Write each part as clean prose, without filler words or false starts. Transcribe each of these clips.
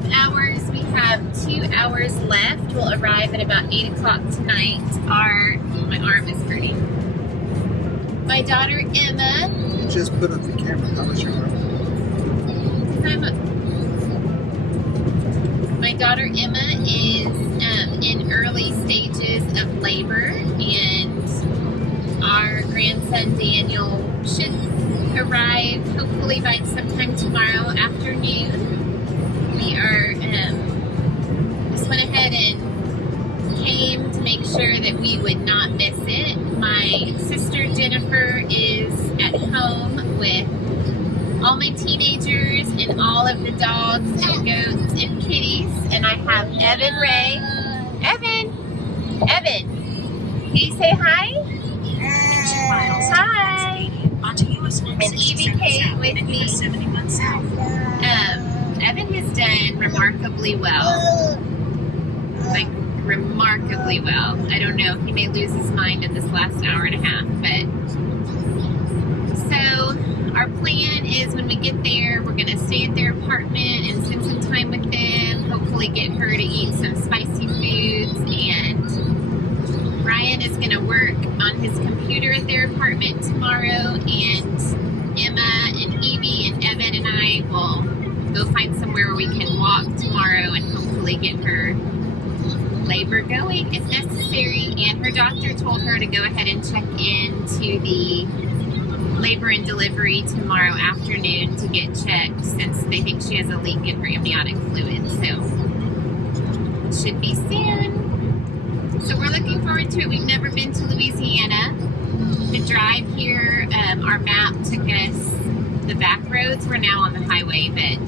2.5 hours. We have 2 hours left. We'll arrive at about 8 o'clock tonight. My arm is hurting. My daughter Emma. You just put up the camera. How was your arm? My daughter Emma is in early stages of labor, and our grandson Daniel should arrive hopefully by sometime tomorrow afternoon. We are just went ahead and came to make sure that we would not miss it. My sister Jennifer is at home with all my teenagers and all of the dogs and goats and kitties, and I have Evan Ray. Evan, can you say hi? Hi. And Evie Kate with me. Evan has done remarkably well. Like, remarkably well. I don't know, he may lose his mind in this last hour and a half, but so our plan is when we get there, we're gonna stay at their apartment and spend some time with them, hopefully get her to eat some spicy foods, and Bryan is gonna work on his computer at their apartment tomorrow, and Emma and Evie and Evan and I will go find somewhere where we can walk tomorrow and hopefully get her labor going if necessary. And her doctor told her to go ahead and check into the labor and delivery tomorrow afternoon to get checked, since they think she has a leak in her amniotic fluid. So it should be soon. So we're looking forward to it. We've never been to Louisiana. The drive here, our map took us the back roads. We're now on the highway, but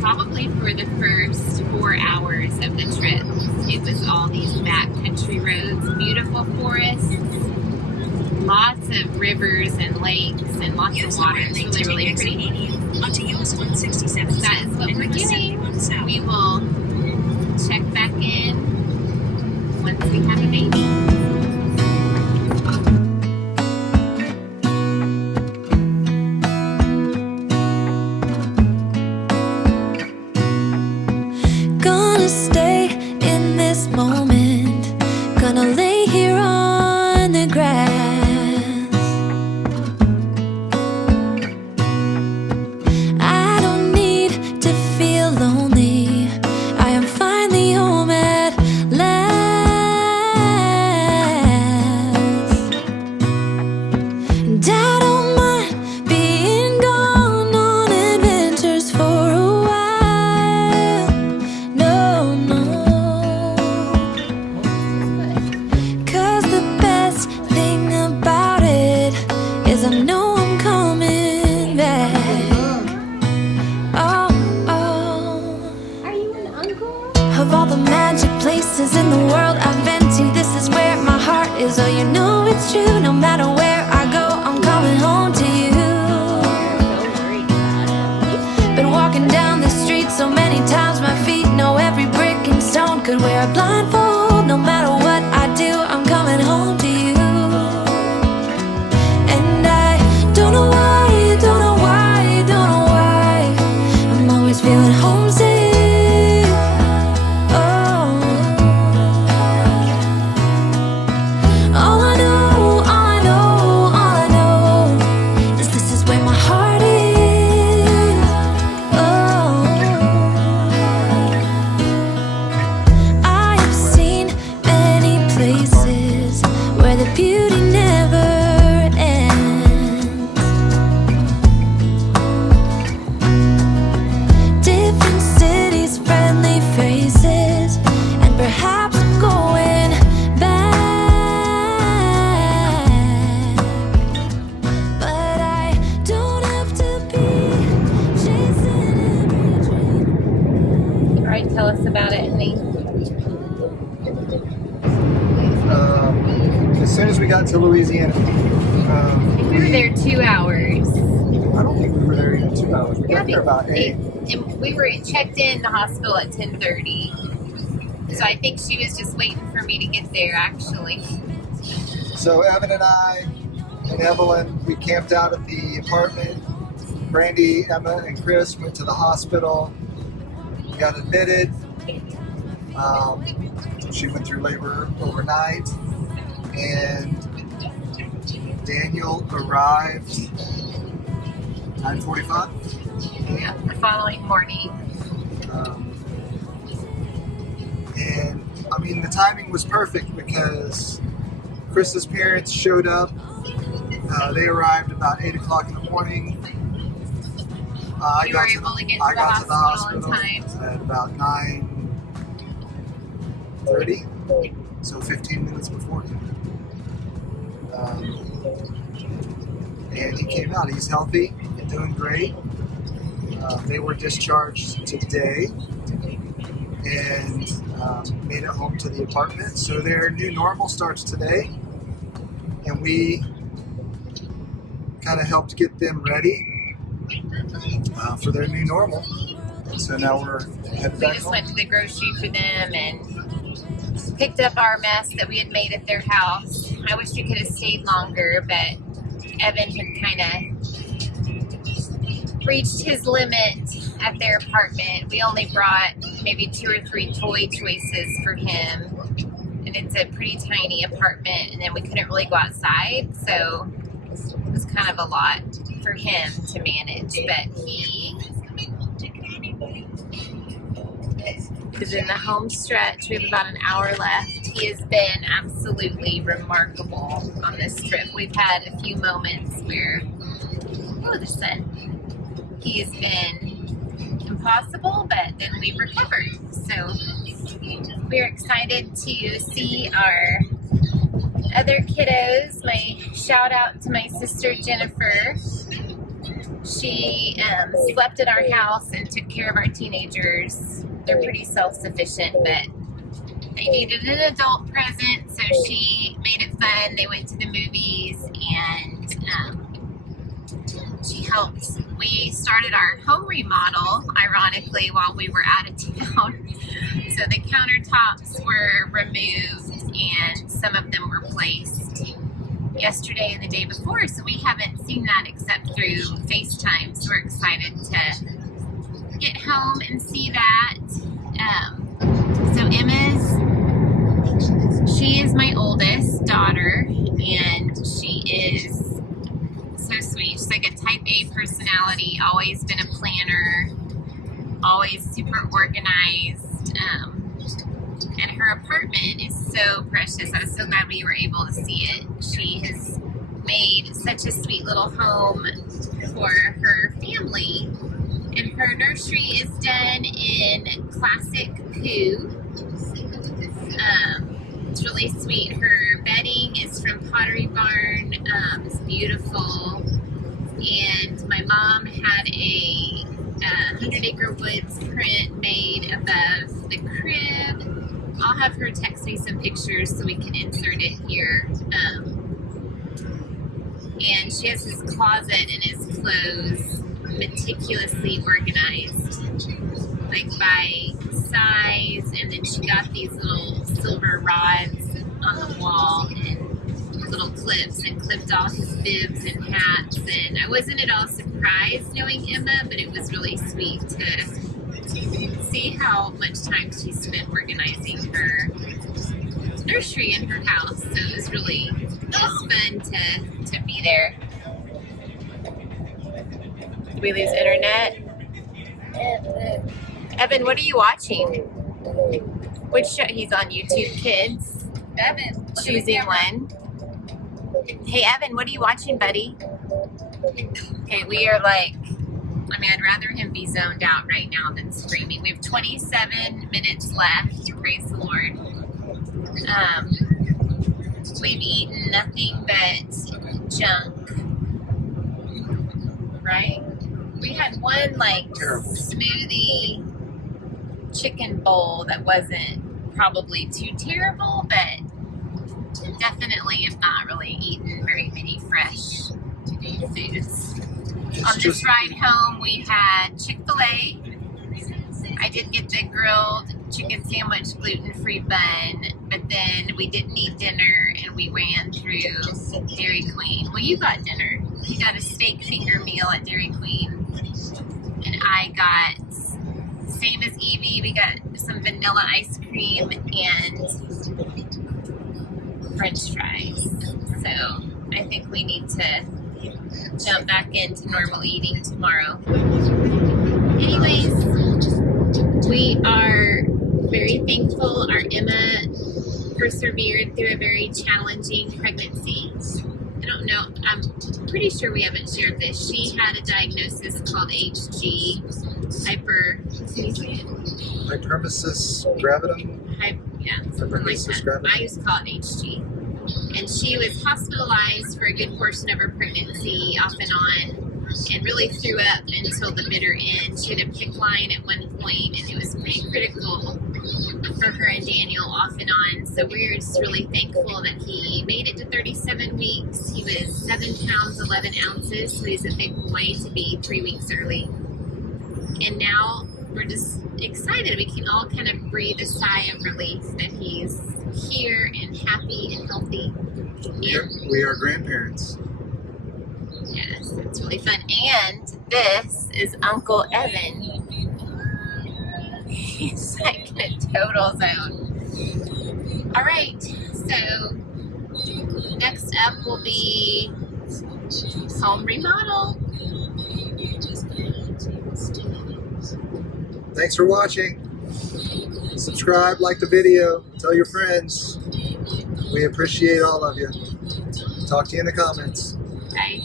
probably for the first 4 hours of the trip, it was all these back country roads, beautiful forests, lots of rivers and lakes, and lots of water. It's really, really pretty. That is what we're doing. We will check back in once we have a baby. Gonna stay in this moment, gonna lay here on the grass. I don't need to feel lonely, I am finally home at last. And I don't mind being gone on adventures for a while. No, no. 'Cause the best thing about it is I know I'm coming back. Oh, oh. Are you an uncle? Of all the magic places in the world I've been to, this is where my heart is. Oh, you know it's true. No matter where I go, I'm coming home to you. Been walking down the street so many times, my feet know every brick and stone. Could wear a blindfold. No matter what I do, I'm coming home to you. And I don't know why, don't know why, don't know why, I'm always feeling homesick. Oh, all I know, all I know, all I know is this is where my heart is. Oh, I have seen many places where the beauty never ends. Different cities, friendly faces, and perhaps I'm going back. But I don't have to be chasing every dream. All right, tell us about it, honey. As soon as we got to Louisiana, We were there 2 hours. I don't think we were there even 2 hours. We got there about 8. And we were checked in the hospital at 10:30. So I think she was just waiting for me to get there, actually. So Evan and I and Evelyn, we camped out at the apartment. Brandy, Emma, and Chris went to the hospital. got admitted. She went through labor overnight, and Daniel arrived 9:45. Yeah, the following morning. And I mean, the timing was perfect because Chris's parents showed up. They arrived about 8 o'clock in the morning. I got to the hospital at about 9:30, so 15 minutes before. And he came out. He's healthy and doing great. They were discharged today and made it home to the apartment. So their new normal starts today, and we kind of helped get them ready for their new normal. And so now we're headed back home. Went to the grocery for them and picked up our mess that we had made at their house. I wish we could have stayed longer, but Evan had kind of reached his limit at their apartment. We only brought maybe 2 or 3 toy choices for him, and it's a pretty tiny apartment, and then we couldn't really go outside, so it was kind of a lot for him to manage, but he is in the home stretch. We have about an hour left. He has been absolutely remarkable on this trip. We've had a few moments where, oh, the sun. He's been impossible, but then we've recovered. So we're excited to see our other kiddos. My shout out to my sister Jennifer. She slept at our house and took care of our teenagers. They're pretty self-sufficient, but they needed an adult present, so she made it fun. They went to the movies, and she helped. We started our home remodel, ironically, while we were out of town. So the countertops were removed, and some of them were placed yesterday and the day before, so we haven't seen that except through FaceTime. So we're excited to get home and see that. So she is my oldest daughter, and she is so sweet. She's like a type A personality, always been a planner, always super organized, and her apartment is so precious. I was so glad we were able to see it. She has made such a sweet little home for her family. And her nursery is done in classic poo. It's really sweet. Her bedding is from Pottery Barn. It's beautiful. And my mom had a 100 Acre Woods print made above the crib. I'll have her text me some pictures so we can insert it here. And she has his closet and his clothes meticulously organized, like by size, and then she got these little silver rods on the wall and little clips and clipped all his bibs and hats. And I wasn't at all surprised knowing Emma, but it was really sweet to see how much time she spent organizing her nursery in her house. So it was really fun to be there. Did we lose internet? Evan, what are you watching? Which show? He's on YouTube Kids. Evan, choosing one. Hey, Evan, what are you watching, buddy? Okay, we are like, I'd rather him be zoned out right now than screaming. We have 27 minutes left. Praise the Lord. We've eaten nothing but junk. Right? We had one smoothie chicken bowl that wasn't probably too terrible, but definitely have not really eaten very many fresh foods. On this ride home, we had Chick-fil-A. I did get the grilled chicken sandwich gluten-free bun, but then we didn't eat dinner and we ran through Dairy Queen. Well, you got dinner. You got a steak finger meal at Dairy Queen, and I got same as Evie. We got some vanilla ice cream and French fries. So I think we need to jump back into normal eating tomorrow. Anyways, we are very thankful our Emma persevered through a very challenging pregnancy. I don't know, I'm pretty sure we haven't shared this. She had a diagnosis called HG, Hypermesis gravidum. Something like that. I used to call it HG. And she was hospitalized for a good portion of her pregnancy, off and on, and really threw up until the bitter end. She had a PICC line at one point, and it was pretty critical for her and Daniel, off and on. So we're just really thankful that he made it to 37 weeks. He was 7 pounds 11 ounces, so he's a big boy to be 3 weeks early. And now we're just excited. We can all kind of breathe a sigh of relief that he's here and happy and healthy. We are grandparents. Yes, it's really fun. And this is Uncle Evan. He's like in a total zone. All right, so next up will be home remodel. Thanks for watching. Subscribe, like the video, tell your friends. We appreciate all of you. Talk to you in the comments. Bye.